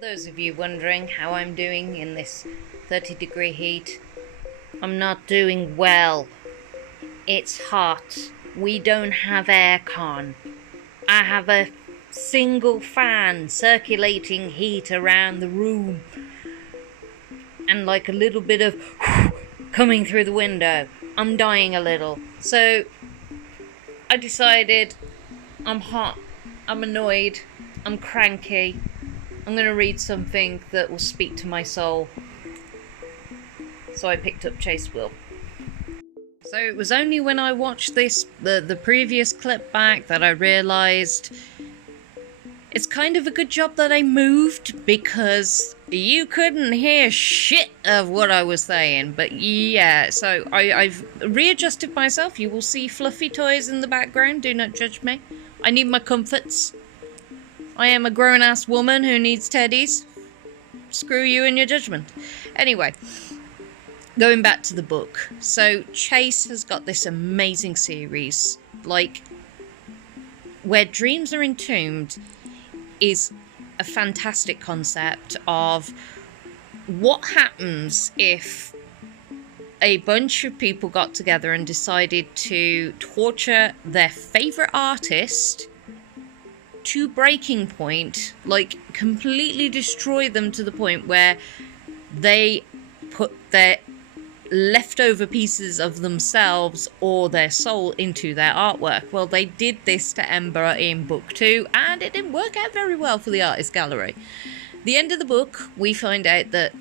Those of you wondering how I'm doing in this 30-degree heat, I'm not doing well. It's hot. We don't have aircon. I have a single fan circulating heat around the room and like a little bit of coming through the window. I'm dying a little. So I decided I'm hot, I'm annoyed, I'm cranky. I'm going to read something that will speak to my soul. So I picked up Chase Will. So it was only when I watched the previous clip back, that I realised it's kind of a good job that I moved, because you couldn't hear shit of what I was saying. But yeah, so I've readjusted myself. You will see fluffy toys in the background. Do not judge me. I need my comforts. I am a grown-ass woman who needs teddies. Screw you and your judgment. Anyway, going back to the book. So Chase has got this amazing series, like, where dreams are entombed is a fantastic concept of what happens if a bunch of people got together and decided to torture their favourite artist to breaking point, like completely destroy them to the point where they put their leftover pieces of themselves or their soul into their artwork. Well, they did this to Ember in book 2, and it didn't work out very well for the artist gallery. The end of the book, we find out that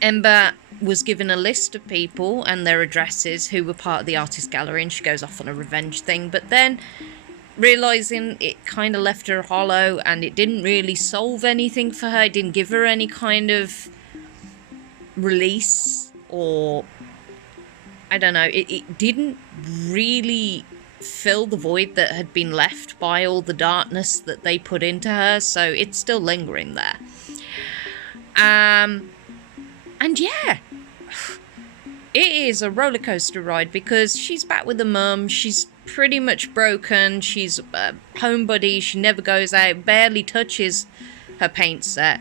Ember was given a list of people and their addresses who were part of the artist gallery, and she goes off on a revenge thing, but then realising it kind of left her hollow and it didn't really solve anything for her, it didn't give her any kind of release, or I don't know, it didn't really fill the void that had been left by all the darkness that they put into her, so it's still lingering there. And yeah, it is a roller coaster ride, because she's back with the mum. She's pretty much broken. She's a homebody. She never goes out, barely touches her paint set.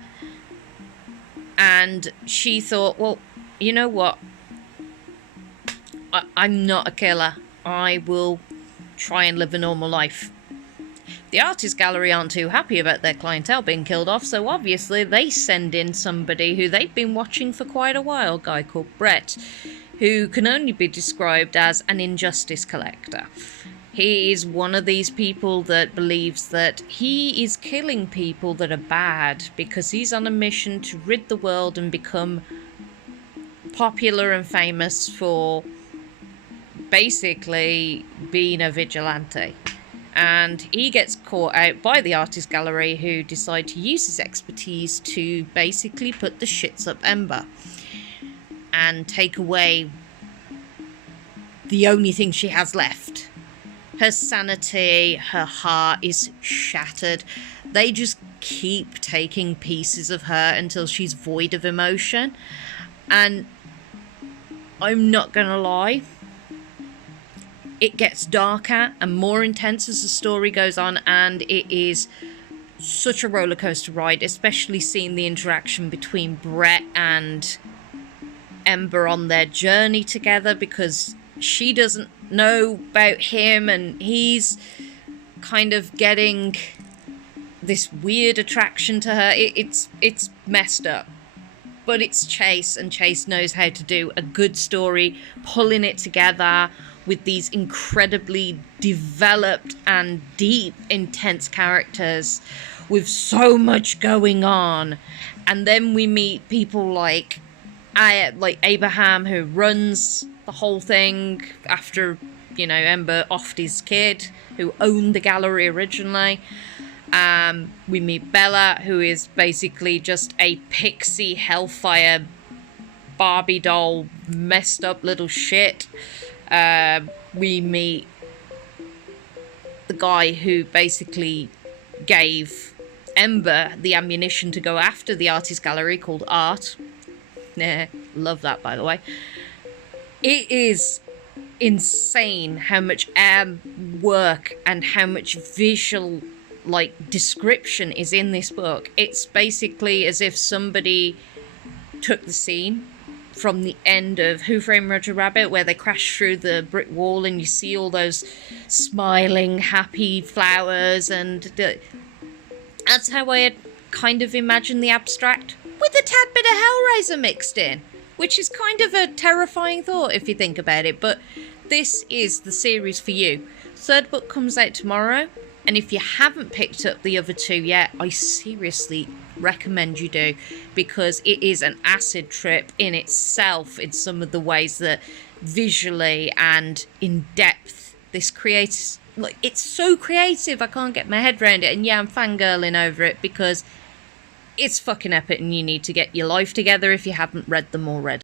And she thought, well, you know what? I'm not a killer. I will try and live a normal life. The artist gallery aren't too happy about their clientele being killed off, so obviously they send in somebody who they've been watching for quite a while, a guy called Brett, who can only be described as an injustice collector. He is one of these people that believes that he is killing people that are bad because he's on a mission to rid the world and become popular and famous for basically being a vigilante. And he gets caught out by the artist gallery, who decide to use his expertise to basically put the shits up Ember and take away the only thing she has left. Her sanity, her heart is shattered. They just keep taking pieces of her until she's void of emotion. And I'm not gonna lie, it gets darker and more intense as the story goes on, and it is such a roller coaster ride, especially seeing the interaction between Brett and Ember on their journey together, because she doesn't know about him and he's kind of getting this weird attraction to her. It's messed up. But it's Chase, and Chase knows how to do a good story, pulling it together with these incredibly developed and deep, intense characters with so much going on. And then we meet people like Abraham, who runs the whole thing after, you know, Ember offed his kid, who owned the gallery originally. We meet Bella, who is basically just a pixie hellfire Barbie doll, messed up little shit. We meet the guy who basically gave Ember the ammunition to go after the artist gallery, called Art. Love that, by the way. It is insane how much work and how much visual like description is in this book. It's basically as if somebody took the scene from the end of Who Framed Roger Rabbit, where they crash through the brick wall and you see all those smiling, happy flowers, and that's how I had kind of imagined the abstract, with a tad bit of Hellraiser mixed in, which is kind of a terrifying thought if you think about it, but this is the series for you. Third book comes out tomorrow, and if you haven't picked up the other two yet, I seriously recommend you do, because it is an acid trip in itself in some of the ways that visually and in depth this creates. Like, it's so creative, I can't get my head around it, and yeah, I'm fangirling over it because it's fucking epic and you need to get your life together if you haven't read them already.